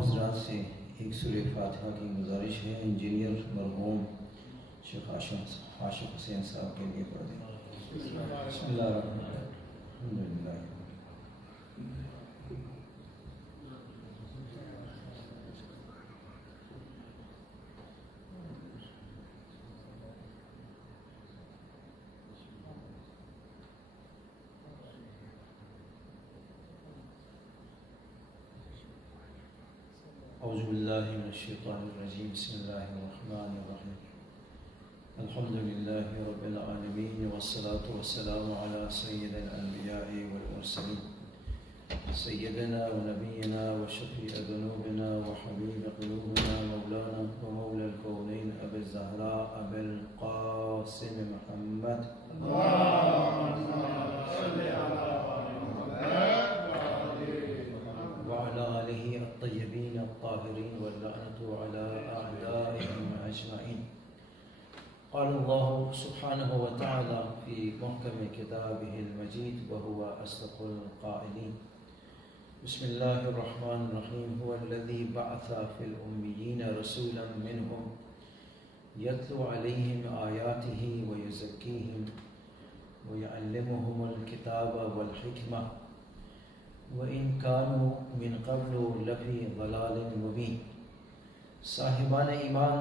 حضرات سے ایک سورہ فاتحہ کی گزارش ہے، انجینئر مرحوم شیخ عاشق حسین صاحب کے لیے پڑھ دیں۔ بسم اللہ الرحمن الرحیم، الحمدللہ۔ اعوذ باللہ من الشیطان الرجیم، بسم اللہ الرحمن الرحیم۔ الحمدللہ رب العالمین، والصلاة والسلام علی سید الانبیاء والمرسلین، سیدنا و نبینا و شفیع ذنوبنا و حبیب قلوبنا مولانا و مولا الکونین ابی الزہراء ابی القاسم محمد وعلى آله الطيبين الطاهرين واللعنة على أعدائهم أجمعين۔ قال الله سبحانه وتعالى في محكم كتابه المجيد وهو أصدق القائلين، بسم الله الرحمن الرحيم، هو الذي بعث في الأميين رسولا منهم يتلو عليهم آياته ويزكيهم ويعلمهم الكتاب والحكمة وَإِن كَانُوا مِن قَبْلُ لَفِي ضَلَالٍ مُبِينٍ۔ صاحبان ایمان،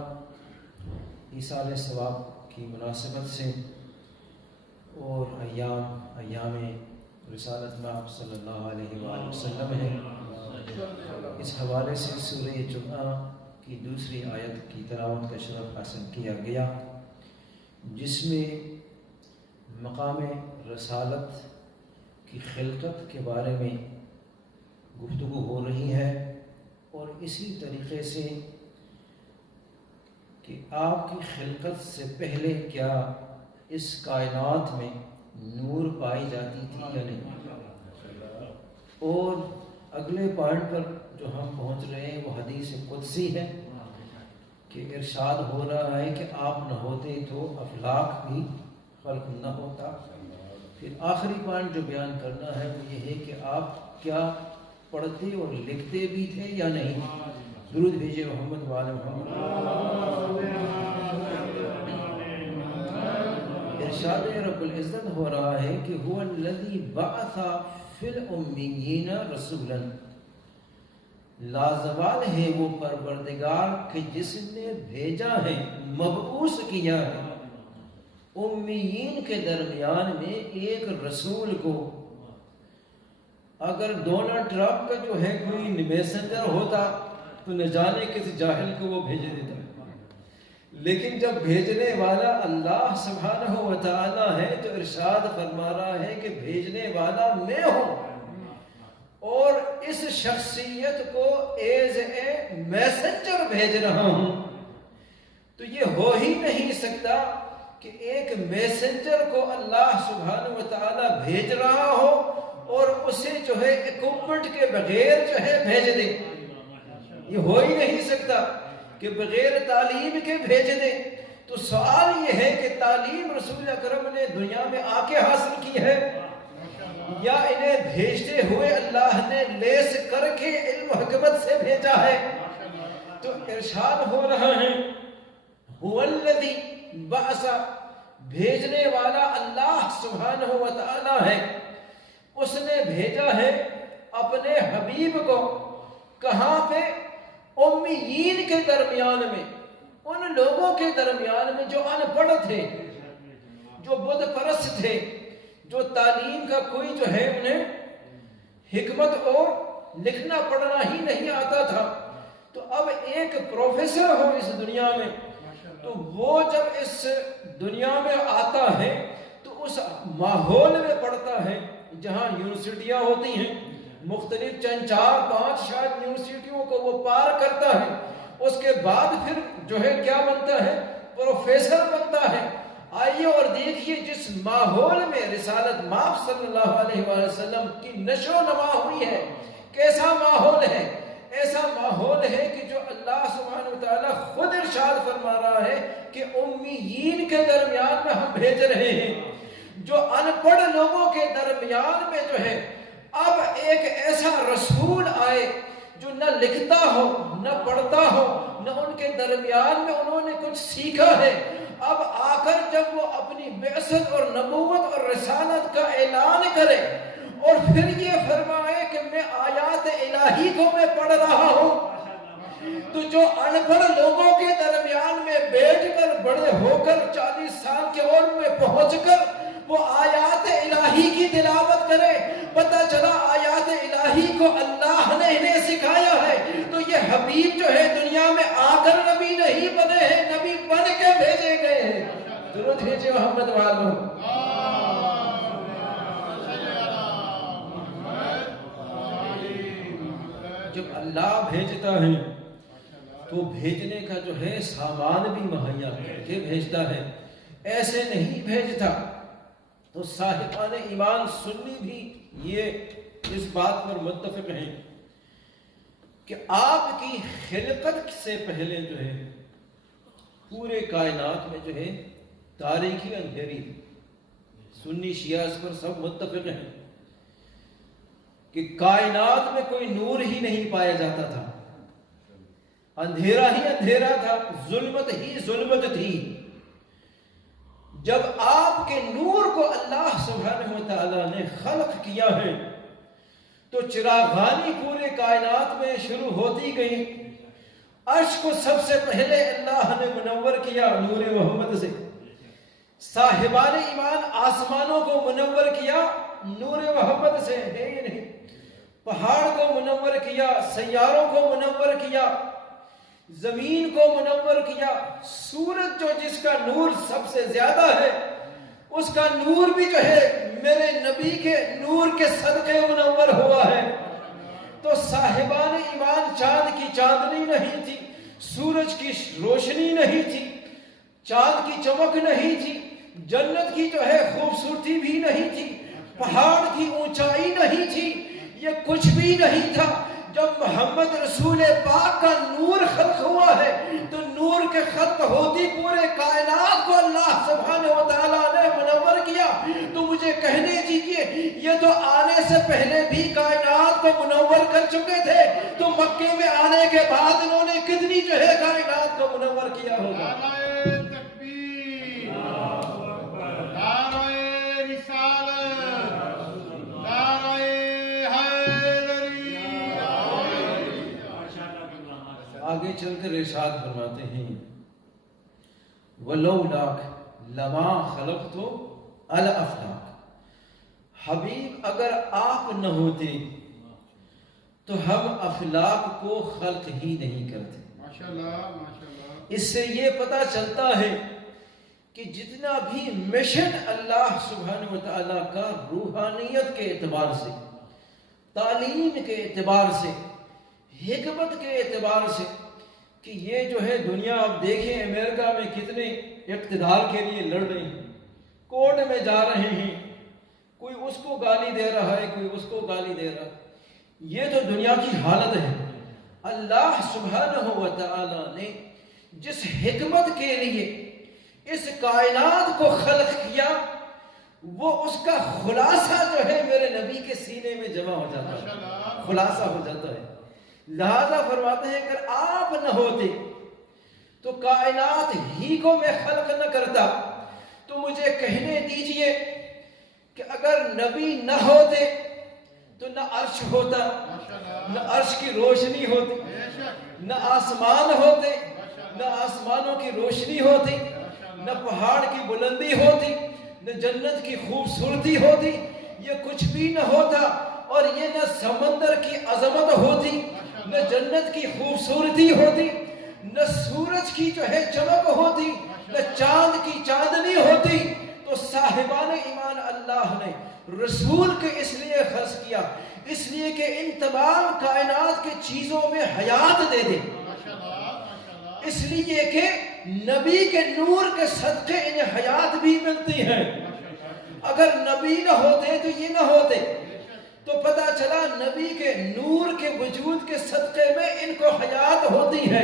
ایصال ثواب کی مناسبت سے اور ایام رسالت مآب صلی اللہ علیہ وآلہ وسلم ہے، اس حوالے سے سورہ جمعہ کی دوسری آیت کی تلاوت کا شرف حاصل کیا گیا، جس میں مقام رسالت کی خلقت کے بارے میں گفتگو ہو رہی ہے، اور اسی طریقے سے کہ آپ کی خلقت سے پہلے کیا اس کائنات میں نور پائی جاتی تھی یا نہیں۔ اور اگلے پوائنٹ پر جو ہم پہنچ رہے ہیں وہ حدیث قدسی ہے کہ ارشاد ہو رہا ہے کہ آپ نہ ہوتے تو افلاک بھی خلق نہ ہوتا۔ پھر آخری پوائنٹ جو بیان کرنا ہے وہ یہ ہے کہ آپ کیا پڑھتے اور لکھتے بھی تھے یا نہیں۔ درود بھیجے محمد وعلی محمد۔ ارشاد رب العزت ہو رہا ہے کہ هو الذی بعث فی الامیین رسولا، لازوال ہے وہ پروردگار کہ جس نے بھیجا ہے، مبعوث کیا ہے امیین کے درمیان میں ایک رسول کو۔ اگر ڈونلڈ ٹرمپ کا جو ہے کوئی میسنجر ہوتا تو نہ جانے کس جاہل کو وہ بھیج دیتا، لیکن جب بھیجنے والا اللہ سبحانہ و تعالی ہے تو ارشاد فرما رہا ہے کہ بھیجنے والا میں ہوں، اور اس شخصیت کو ایز اے میسنجر بھیج رہا ہوں۔ تو یہ ہو ہی نہیں سکتا کہ ایک میسنجر کو اللہ سبحانہ و تعالی بھیج رہا ہو اور اسے جو ہے اکوپمنٹ کے بغیر جو ہے بھیج دے۔ یہ ہو ہی نہیں سکتا کہ بغیر تعلیم کے بھیج دے۔ تو سوال یہ ہے کہ تعلیم رسول اکرم نے دنیا میں آ کے حاصل کی ہے یا انہیں بھیجتے ہوئے اللہ نے لیس کر کے علم و حکمت سے بھیجا ہے؟ تو ارشاد ہو رہا ہے هو الذی بعث، بھیجنے والا اللہ سبحانہ و تعالی ہے، اس نے بھیجا ہے اپنے حبیب کو۔ کہاں پہ؟ امیین کے درمیان میں، ان لوگوں کے درمیان میں جو ان پڑھ تھے، جو بت پرست تھے، جو تعلیم کا کوئی جو ہے انہیں حکمت اور لکھنا پڑھنا ہی نہیں آتا تھا۔ تو اب ایک پروفیسر ہو اس دنیا میں، تو وہ جب اس دنیا میں آتا ہے تو اس ماحول میں پڑھتا ہے جہاں یونیورسٹیاں ہوتی ہیں، مختلف چار پانچ شاید یونیورسٹیوں کو وہ پار کرتا ہے، اس کے بعد پھر جو ہے کیا بنتا ہے؟ پروفیسر بنتا ہے۔ آئیے اور دیکھیے جس ماحول میں رسالت مآب صلی اللہ علیہ وآلہ وسلم کی نشو و نما ہوئی ہے، کیسا ماحول ہے؟ ایسا ماحول ہے کہ جو اللہ سبحانہ وتعالی خود ارشاد فرما رہا ہے کہ امیین کے درمیان میں ہم بھیج رہے ہیں، جو ان پڑھ لوگوں کے درمیان میں جو ہے اب ایک ایسا رسول آئے جو نہ لکھتا ہو نہ پڑھتا ہو نہ ان کے درمیان میں انہوں نے کچھ سیکھا ہے، اب آ کر جب وہ اپنی بعثت اور نبوت اور رسالت کا اعلان کرے اور پھر یہ فرمائے کہ میں آیات الہی کو میں پڑھ رہا ہوں، تو جو ان پڑھ لوگوں کے درمیان میں بیٹھ کر بڑے ہو کر 40 سال کے عمر میں پہنچ کر وہ آیات الہی کی تلاوت کرے، پتہ چلا آیات الہی کو اللہ نے انہیں سکھایا ہے، تو یہ حبیب جو ہے دنیا میں آ کر نبی نہیں بنے ہیں، نبی بن کے بھیجے گئے ہیں۔ درود بھیجے محمد والوں۔ جب اللہ بھیجتا ہے تو بھیجنے کا جو ہے سامان بھی مہیا کر کے بھیجتا ہے، ایسے نہیں بھیجتا۔ تو صاحبان ایمان سنی بھی یہ اس بات پر متفق ہیں کہ آپ کی خلقت سے پہلے جو ہے پورے کائنات میں جو ہے تاریکی اندھیری، سنی شیعہ اس پر سب متفق ہیں کہ کائنات میں کوئی نور ہی نہیں پایا جاتا تھا، اندھیرا ہی اندھیرا تھا، ظلمت ہی ظلمت تھی۔ جب آپ کے نور کو اللہ سبحانہ وتعالی نے خلق کیا ہے تو چراغانی پورے کائنات میں شروع ہوتی گئی۔ عرش کو سب سے پہلے اللہ نے منور کیا نور محمد سے، صاحبان ایمان آسمانوں کو منور کیا نور محمد سے، ہے یہ نہیں، پہاڑ کو منور کیا، سیاروں کو منور کیا، زمین کو منور کیا، سورج جو جس کا نور سب سے زیادہ ہے اس کا نور بھی جو ہے میرے نبی کے نور کے صدقے منور ہوا ہے۔ تو صاحبان ایمان چاند کی چاندنی نہیں تھی، سورج کی روشنی نہیں تھی، چاند کی چمک نہیں تھی، جنت کی جو ہے خوبصورتی بھی نہیں تھی، پہاڑ کی اونچائی نہیں تھی، یہ کچھ بھی نہیں تھا۔ جب محمد رسول پاک کا نور خلق ہوا ہے تو نور کے خلق ہوتی پورے کائنات کو اللہ سبحانہ وتعالی نے منور کیا۔ تو مجھے کہنے دیجئے یہ تو آنے سے پہلے بھی کائنات کو منور کر چکے تھے، تو مکے میں آنے کے بعد انہوں نے کتنی جو ہے کائنات کو منور کیا ہوگا۔ آگے چل کر ارشاد فرماتے ہیں وَلَوْلَاكَ لَمَا خَلَقْتُ الْأَفْلَاقَ، حبیب اگر آپ نہ ہوتے تو ہم افلاق کو خلق ہی نہیں کرتے۔ ماشاءاللہ۔ اس سے یہ پتہ چلتا ہے کہ جتنا بھی مشن اللہ سبحانہ وتعالی کا روحانیت کے اعتبار سے، تعلیم کے اعتبار سے، حکمت کے اعتبار سے، کہ یہ جو ہے دنیا آپ دیکھیں امریکہ میں کتنے اقتدار کے لیے لڑ رہے ہیں، کورٹ میں جا رہے ہیں، کوئی اس کو گالی دے رہا ہے، کوئی اس کو گالی دے رہا ہے، یہ تو دنیا کی حالت ہے۔ اللہ سبحانہ وتعالی نے جس حکمت کے لیے اس کائنات کو خلق کیا وہ اس کا خلاصہ جو ہے میرے نبی کے سینے میں جمع ہو جاتا ہے، خلاصہ ہو جاتا ہے۔ لہذا فرماتے ہیں اگر آپ نہ ہوتے تو کائنات ہی کو میں خلق نہ کرتا۔ تو مجھے کہنے دیجئے کہ اگر نبی نہ ہوتے تو نہ عرش ہوتا، نہ عرش کی روشنی ہوتی، نہ آسمان ہوتے، نہ آسمانوں کی روشنی ہوتی، نہ پہاڑ کی بلندی ہوتی، نہ جنت کی خوبصورتی ہوتی، یہ کچھ بھی نہ ہوتا، اور یہ نہ سمندر کی عظمت ہوتی، نہ جنت کی خوبصورتی ہوتی، نہ سورج کی جو ہے چمک ہوتی، نہ چاند کی چاندنی ہوتی۔ تو صاحبان ایمان اللہ نے رسول کے اس لیے خرچ کیا، اس لیے کہ ان تمام کائنات کے چیزوں میں حیات دے دے، اس لیے کہ نبی کے نور کے صدقے انہیں حیات بھی ملتی ہے۔ اگر نبی نہ ہوتے تو یہ نہ ہوتے، تو پتہ چلا نبی کے نور کے وجود کے صدقے میں ان کو حیات ہوتی ہے۔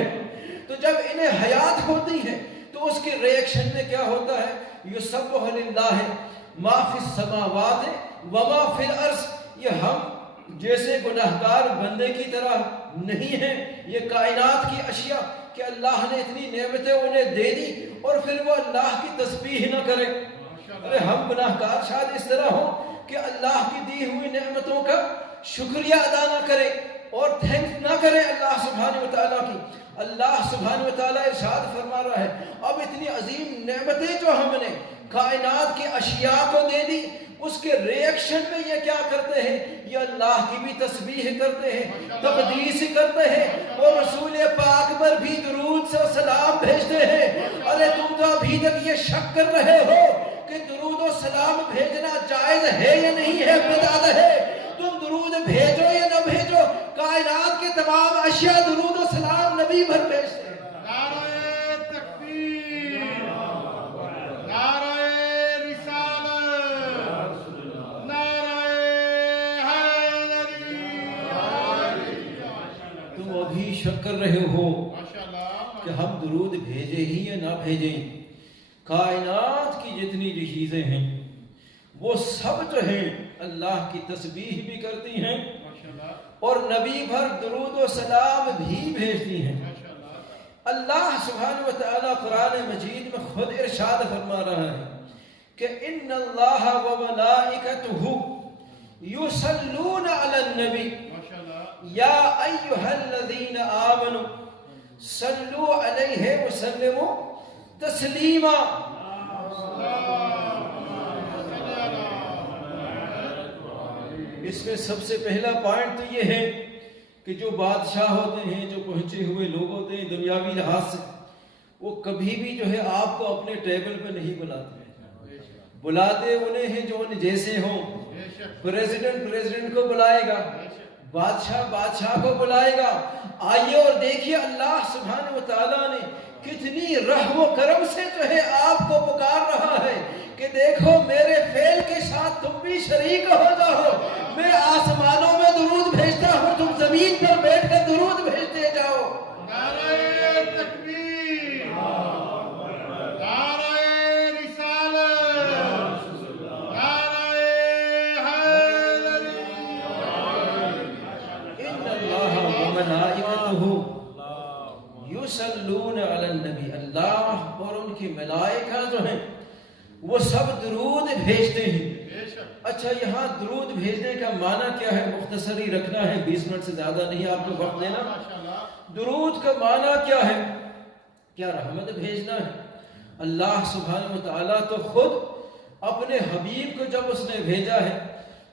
تو جب انہیں حیات ہوتی ہے تو اس کے ریئیکشن میں کیا ہوتا ہے؟ یسبح للہ ما فی السماوات وما فی الارض، یہ ہم جیسے گناہگار بندے کی طرح نہیں ہیں یہ کائنات کی اشیاء کہ اللہ نے اتنی نعمتیں انہیں دے دی اور پھر وہ اللہ کی تسبیح نہ کرے. ارے ہم گناہگار شاید اس طرح ہوں کہ اللہ کی دی ہوئی نعمتوں کا شکریہ ادا نہ کرے اور تھینکس نہ کرے اللہ سبحانہ و تعالیٰ کی. اللہ سبحانہ و تعالیٰ ارشاد فرما رہا ہے اب اتنی عظیم نعمتیں جو ہم نے کائنات کی اشیاء کو دے دی اس کے ریئیکشن میں یہ کیا کرتے ہیں یہ اللہ کی بھی تسبیح کرتے ہیں تقدیس کرتے ہیں اور رسول پاک پر بھی درود سے سلام بھیجتے ہیں. ارے تم تو ابھی تک یہ شک کر رہے ہو کہ درود و سلام بھیجنا جائز ہے یا نہیں ہے بدعت ہے. تم درود بھیجو یا نہ بھیجو کائنات کے تمام اشیاء درود و سلام نبی پر بھیجتے ہیں. نعرہ تکبیر، نعرہ رسالت، نعرہ حیدری. تم ابھی شک کر رہے ہو کہ ہم درود بھیجے ہی یا نہ بھیجیں. کائنات کی جتنی بھی چیزیں ہیں وہ سب جو ہیں اللہ کی تسبیح بھی کرتی ہیں اور نبی بھر درود و سلام بھی بھیجتی ہیں. اللہ سبحانہ و تعالیٰ قرآن مجید میں خود ارشاد فرما رہا ہے کہ ان اللہ و ملائکتہ یصلون علی النبی یا ایھا الذین آمنوا صلوا علیہ وسلموا تسلیما. اس میں سب سے پہلا پوائنٹ تو یہ ہے کہ جو بادشاہ ہوتے ہیں جو پہنچے ہوئے لوگ ہوتے ہیں دنیاوی لحاظ سے وہ کبھی بھی جو ہے آپ کو اپنے ٹیبل پہ نہیں بلاتے انہیں ہیں جو ان جیسے ہوں. پریزیڈنٹ کو بلائے گا, بادشاہ کو بلائے گا. آئیے اور دیکھیے اللہ سبحانہ و تعالیٰ نے کتنی رحم و کرم سے جو ہے آپ کو پکار رہا ہے کہ دیکھو میرے فعل کے ساتھ تم بھی شریک ہو جاؤ. میں آسمانوں میں درود بھیجتا ہوں, تم زمین پر بیٹھ کر درود بھیجتے جاؤ. نعرہ تکبیر، نعرہ رسالت، نعرہ حیدری. ان اللہ و ملائکتہ یصلون علی النبی. اللہ اور ان کی ملائکہ جو ہیں وہ سب درود بھیجتے ہیں. اچھا یہاں درود بھیجنے کا معنی کیا ہے؟ مختصری رکھنا ہے, 20 منٹ سے زیادہ نہیں آپ کو وقت دینا. درود کا معنی کیا ہے؟ کیا رحمت بھیجنا ہے؟ اللہ سبحانہ و تعالیٰ تو خود اپنے حبیب کو جب اس نے بھیجا ہے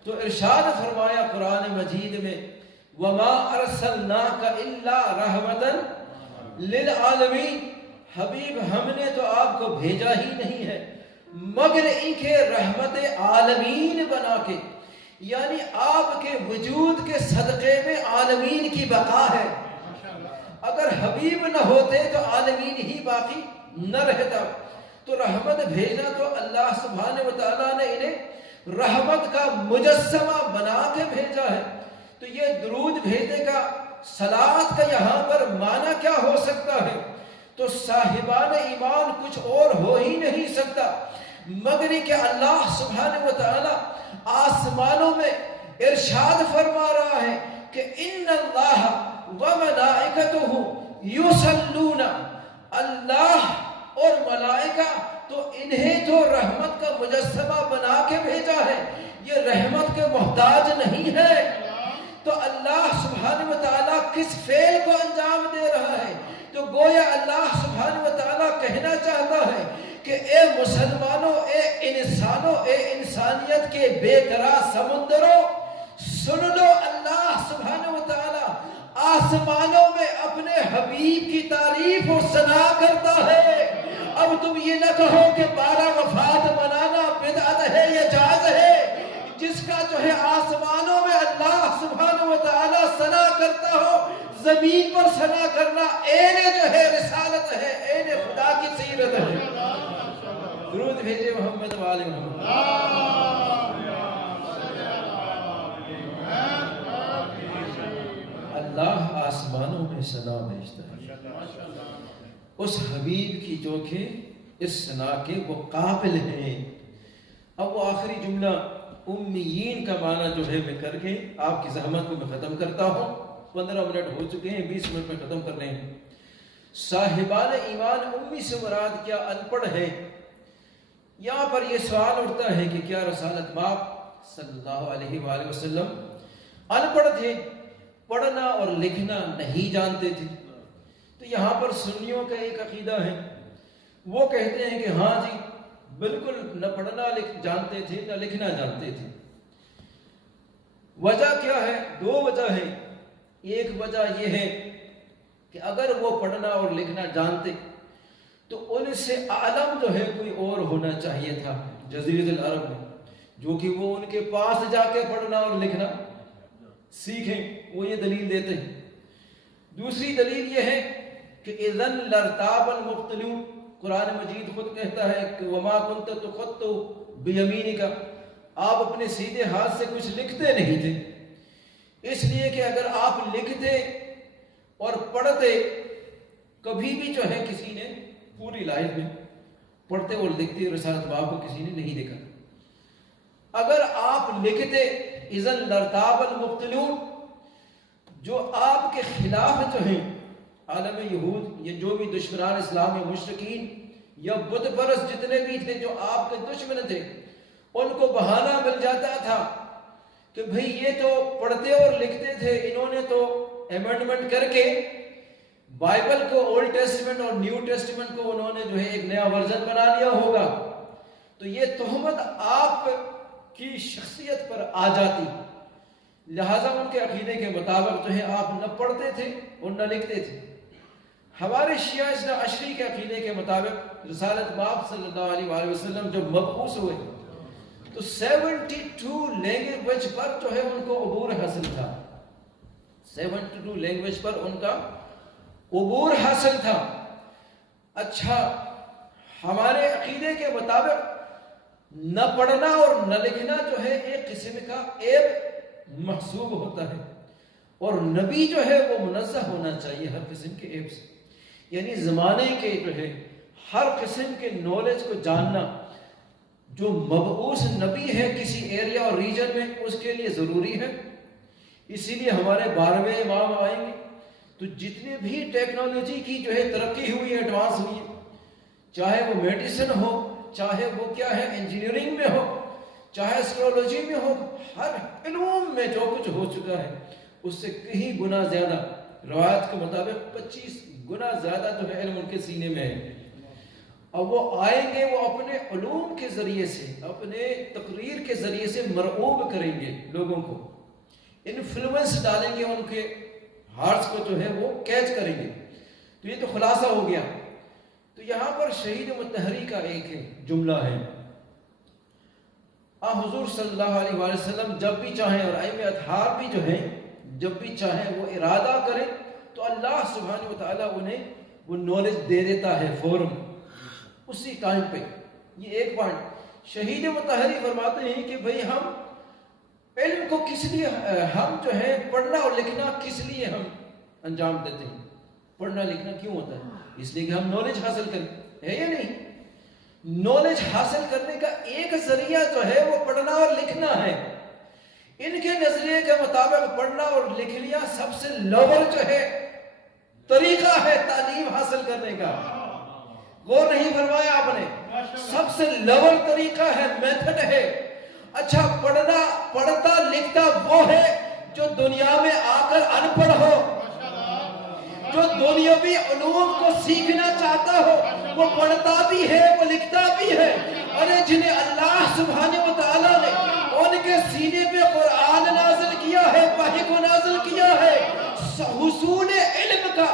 تو ارشاد فرمایا قرآن مجید میں وَمَا أَرْسَلْنَاكَ إِلَّا رَحْمَةً لِلْعَالَمِينَ. حبیب ہم نے تو آپ کو بھیجا ہی نہیں ہے مگر انہیں رحمت عالمین بنا کے, یعنی آپ کے وجود کے صدقے میں عالمین کی بقا ہے. اگر حبیب نہ ہوتے تو عالمین ہی باقی نہ رہتا. تو رحمت بھیجنا تو اللہ سبحانہ و تعالیٰ نے انہیں رحمت کا مجسمہ بنا کے بھیجا ہے. تو یہ درود بھیجنے کا صلات کا یہاں پر معنی کیا ہو سکتا ہے؟ تو صاحبان ایمان کچھ اور ہو ہی نہیں سکتا مگر کہ اللہ سبحانہ و تعالیٰ آسمانوں میں ارشاد فرما رہا ہے کہ ان اللہ و ملائکتہ یصلون. اللہ اور ملائکہ تو انہیں تو رحمت کا مجسمہ بنا کے بھیجا ہے, یہ رحمت کے محتاج نہیں ہے. تو اللہ سبحانہ و تعالیٰ کس فعل کو انجام دے رہا ہے؟ تو گویا اللہ سبحانہ و تعالیٰ کہنا چاہتا ہے کہ اے مسلمانوں, اے انسانوں, اے انسانیت کے بے قرار سمندروں, سن لو اللہ سبحانہ و تعالیٰ آسمانوں میں اپنے حبیب کی تعریف و ثنا کرتا ہے. اب تم یہ نہ کہو کہ 12 وفات منانا بدعت ہے یا جائز ہے. جس کا جو ہے آسمانوں میں اللہ سبحانہ و تعالیٰ ثنا کرتا ہو, زمین پر ثنا کرنا عین جو ہے رسالت ہے, عین خدا کی سیرت ہے. درود بھیجے محمد و آل محمد. اللہ آسمانوں میں ثنا بھیجتا ہے اس حبیب کی جو کہ اس ثنا کے وہ قابل ہیں. اب وہ آخری جملہ امیین کا معنی جو ہے میں کر کے آپ کی زحمت کو میں ختم کرتا ہوں. 15 منٹ ہو چکے ہیں, 20 منٹ میں ختم کرنے ہیں. صاحبان ایمان امی سے مراد کیا ان پڑھ ہے؟ یہاں پر یہ سوال اٹھتا ہے کہ کیا رسالت مآب صلی اللہ علیہ وآلہ وسلم ان پڑھ تھے, پڑھنا اور لکھنا نہیں جانتے تھے؟ تو یہاں پر سنیوں کا ایک عقیدہ ہے, وہ کہتے ہیں کہ ہاں جی بالکل نہ پڑھنا جانتے تھے نہ لکھنا جانتے تھے. وجہ کیا ہے؟ 2 وجہ ہے. ایک وجہ یہ ہے کہ اگر وہ پڑھنا اور لکھنا جانتے تو ان سے عالم جو ہے کوئی اور ہونا چاہیے تھا جزیرۃ العرب میں, جو کہ وہ ان کے پاس جا کے پڑھنا اور لکھنا سیکھیں. وہ یہ دلیل دیتے ہیں. دوسری دلیل یہ ہے کہ اذن لرتاب المبطلون, قرآن مجید خود کہتا ہے کہ وما کنت تخط بیمینک, آپ اپنے سیدھے ہاتھ سے کچھ لکھتے نہیں تھے, اس لیے کہ اگر آپ لکھتے اور پڑھتے, کبھی بھی جو ہے کسی نے پوری لائف میں پڑھتے اور لکھتے رسالت مآب کو کسی نے نہیں دیکھا. اگر آپ لکھتے اذن لرتاب المبطلون, جو آپ کے خلاف جو ہیں عالم یہود, یہ جو بھی دشمنان اسلام یا مشرکین یا بت پرست جتنے بھی تھے جو آپ کے دشمن تھے, ان کو بہانہ مل جاتا تھا کہ بھئی یہ تو پڑھتے اور لکھتے تھے, انہوں نے تو امینڈمنٹ کر کے بائبل کو اولڈ ٹیسٹمنٹ اور نیو ٹیسٹمنٹ کو انہوں نے جو ہے ایک نیا ورژن بنا لیا ہوگا, تو یہ تہمت آپ کی شخصیت پر آ جاتی. لہٰذا ان کے عقیدے کے مطابق جو ہے آپ نہ پڑھتے تھے اور نہ لکھتے تھے. ہمارے شیعہ اثنا عشری کے عقیدے کے مطابق رسالت مآب صلی اللہ علیہ وآلہ وسلم جب مبعوث ہوئے تو 72 لینگویج پر جو ہے ان کو عبور حاصل تھا. 72 لینگویج پر ان کا عبور حاصل تھا. اچھا, ہمارے عقیدے کے مطابق نہ پڑھنا اور نہ لکھنا جو ہے ایک قسم کا عیب محسوب ہوتا ہے, اور نبی جو ہے وہ منزہ ہونا چاہیے ہر قسم کے عیب سے. یعنی زمانے کے جو ہے ہر قسم کے نالج کو جاننا جو مبعوث نبی ہے کسی ایریا اور ریجن میں, اس کے لیے ضروری ہے. اسی لیے ہمارے 12ویں امام آئیں گے تو جتنے بھی ٹیکنالوجی کی جو ہے ترقی ہوئی ہے, ایڈوانس ہوئی ہے, چاہے وہ میڈیسن ہو, چاہے وہ کیا ہے انجینئرنگ میں ہو, چاہے اسٹرولوجی میں ہو, ہر علوم میں جو کچھ ہو چکا ہے اس سے کہیں گنا زیادہ, روایت کے مطابق 25 گنا زیادہ جو ہے علم ان کے سینے میں ہے. اب وہ آئیں گے, وہ اپنے علوم کے ذریعے سے, اپنے تقریر کے ذریعے سے مرعوب کریں گے لوگوں کو, انفلوئنس ڈالیں گے, ان کے ہارٹس کو جو ہے وہ کیچ کریں گے. تو یہ تو خلاصہ ہو گیا. تو یہاں پر شہید مطہری کا ایک جملہ ہے, حضور صلی اللہ علیہ وآلہ وسلم جب بھی چاہیں, اور ائمہ اطہار بھی جو ہیں جب بھی چاہیں وہ ارادہ کریں تو اللہ سبحانہ وتعالی انہیں وہ نالج دے دیتا ہے فوراً اسی ٹائم پہ. یہ ایک پوائنٹ. شہید مطہری فرماتے ہیں کہ بھئی ہم علم کو کس لیے, ہم جو ہے پڑھنا اور لکھنا کس لیے ہم انجام دیتے ہیں؟ پڑھنا لکھنا کیوں ہوتا ہے؟ اس لیے کہ ہم نالج حاصل کریں, ہے یا نہیں؟ نالج حاصل کرنے کا ایک ذریعہ جو ہے وہ پڑھنا اور لکھنا ہے. ان کے نظریے کے مطابق پڑھنا اور لکھنا سب سے لوور جو ہے طریقہ ہے تعلیم حاصل کرنے کا. غور نہیں فرمایا آپ نے؟ سب سے لوور طریقہ ہے, میتھڈ ہے. اچھا, پڑھتا لکھتا وہ ہے جو دنیا میں آ کر ان پڑھ ہو, جو دنیاوی علوم کو سیکھنا چاہتا ہو, وہ پڑھتا بھی ہے وہ لکھتا بھی ہے. ارے جنہیں اللہ سبحانہ وتعالی نے ان کے سینے پہ قرآن نازل کیا ہے, وحی کو نازل کیا ہے, حصول علم کا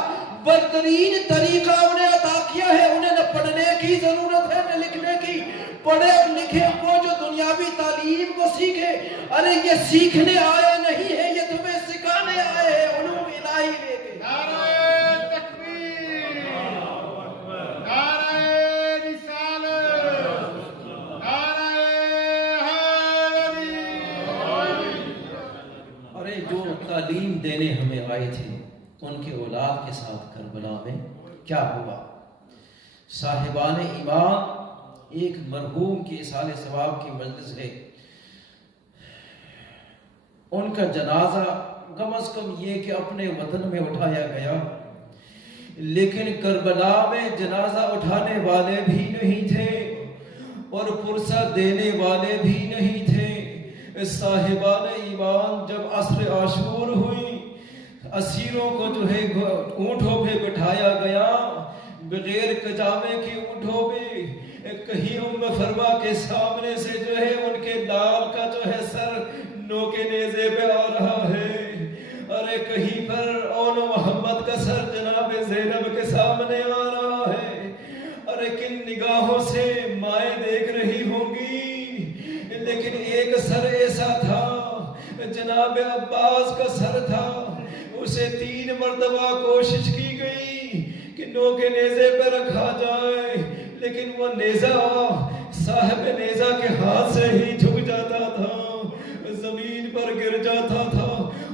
بہترین طریقہ انہیں عطا کیا ہے. انہیں نہ پڑھنے کی ضرورت ہے نہ لکھنے کی. پڑھے اور لکھے وہ جو دنیاوی تعلیم کو سیکھے. ارے یہ سیکھنے آئے نہیں ہے, یہ تمہیں سکھانے آئے ہیں علوم الہی لے کے. نعرہ تکبیر, نعرہ رسالت, نعرہ حیدری. ارے جو تعلیم دینے ہمیں آئے تھے ان کے اولاد کے ساتھ کربلا میں کیا ہوا؟ صاحبان ایمان ایک مرحوم کی اصال ثواب کی مجلس ہے. ان کا جنازہ کم از کم یہ کہ اپنے وطن میں اٹھایا گیا، لیکن کربلا میں جنازہ اٹھانے والے بھی نہیں تھے اور پرسہ دینے والے بھی نہیں تھے۔ صاحبان ایمان جب عصر عاشور ہوئی، اسیروں کو جو ہے اونٹوں پہ بٹھایا گیا، بغیر کجاوے کے اونٹوں پہ، کہیں ام فرما کے سامنے سے جو ہے ان کے لال کا جو ہے سر نوکے نیزے پہ آ رہا ہے، ارے کہیں پر اون محمد کا سر جناب زینب کے سامنے آ رہا ہے، ارے کن نگاہوں سے مائیں دیکھ رہی ہوں گی، لیکن ایک سر ایسا تھا، جناب عباس کا سر تھا، اسے 3 مرتبہ کوشش کی گئی کہ نوکے نیزے پہ رکھا جائے، لیکن وہ نیزہ صاحب نیزہ کے ہاتھ سے ہی جھک جاتا تھا، زمین پر گر جاتا تھا۔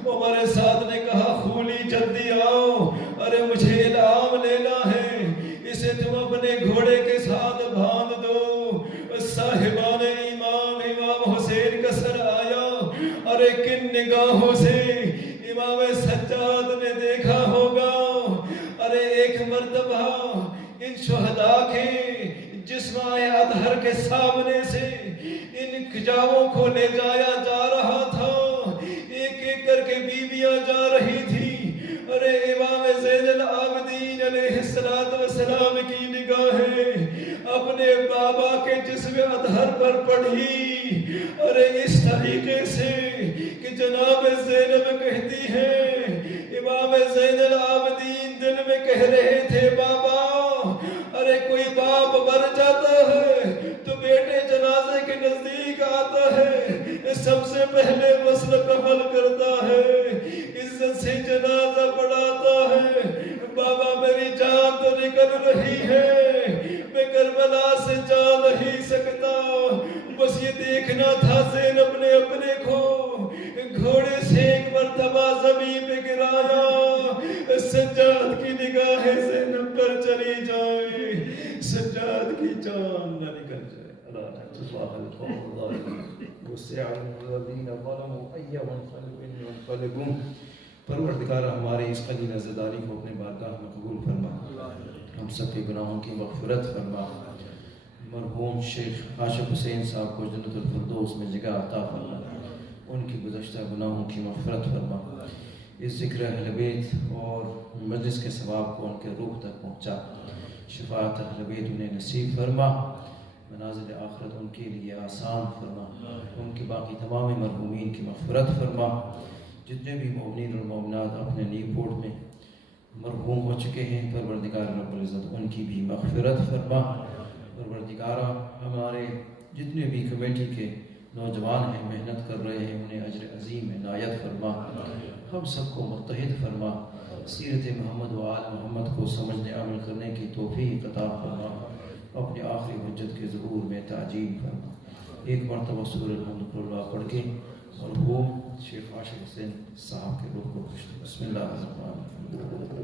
عمر سعد نے کہا خولی جلدی آؤ، ارے مجھے الہام لینا ہے، اسے تم اپنے گھوڑے کے ساتھ باندھ دو۔ صاحبان ایمان امام حسین کا سر آیا، ارے کن نگاہوں سے امام سجاد نے دیکھا ہوگا، ارے ایک مرتبہ ان شہداء کے جسم اطہر کے سامنے سے ان کجاووں کو لے جایا جا رہا تھا، ایک ایک کر کے بیویاں جا رہی تھی، ارے امام زین العابدین علیہ السلام کی نگاہیں اپنے بابا کے جسم اطہر پر پڑھی، ارے اس طریقے سے کہ جناب زینب کہتی ہے، امام زین العابدین دل میں کہہ رہے تھے بابا، ارے کوئی باپ مر جاتا ہے تو بیٹے جنازے کے نزدیک آتا ہے، سب سے پہلے مسئلہ کفن کرتا ہے، عزت سے جنازہ پڑھاتا ہے، بابا میری جان تو نکل رہی ہے، میں کربلا سے جا نہیں سکتا، بس یہ دیکھنا تھا زینب نے اپنے کو گھوڑے سے ایک مرتبہ زمین پہ گرایا، سجاد کی نگاہیں زینب پر چلی جائیں، سجاد کی جان نہ نکل جائے۔ اللہ تبارک القوم الظالمین وسيعلم الذين ظلموا أي منقلب ينقلبون۔ پروردگار ہمارے اس قلیل عزاداری کو اپنے بارگاہ میں قبول فرما، ہم سب کے گناہوں کی مغفرت فرما، مرحوم شیخ عاشق حسین صاحب کو جنت الفردوس میں جگہ عطا فرما، ان کی گزشتہ گناہوں کی مغفرت فرما، اس ذکر اہل بیت اور مجلس کے ثواب کو ان کے روح تک پہنچا، شفاعت اہل بیت انہیں نصیب فرما، منازل آخرت ان کے لیے آسان فرما، ان کی باقی تمام مرحومین کی مغفرت فرما، جتنے بھی مومنین اور مومنات اپنے نیو بورڈ میں مرحوم ہو چکے ہیں، پروردگار رب العزت ان کی بھی مغفرت فرما، پروردگارہ ہمارے جتنے بھی کمیٹی کے نوجوان ہیں، محنت کر رہے ہیں، انہیں اجر عظیم عنایت فرما، ہم سب کو متحد فرما، سیرت محمد و آل محمد کو سمجھنے عمل کرنے کی توفیق عطا فرما، اپنے آخری حجت کے ظہور میں تعجیل فرما۔ ایک مرتبہ سورہ الحمد للہ پڑھ کے مرحوم شیخ عاشق حسین صاحب کے روح کو خوش بسم اللہ الرحمن الرحیم۔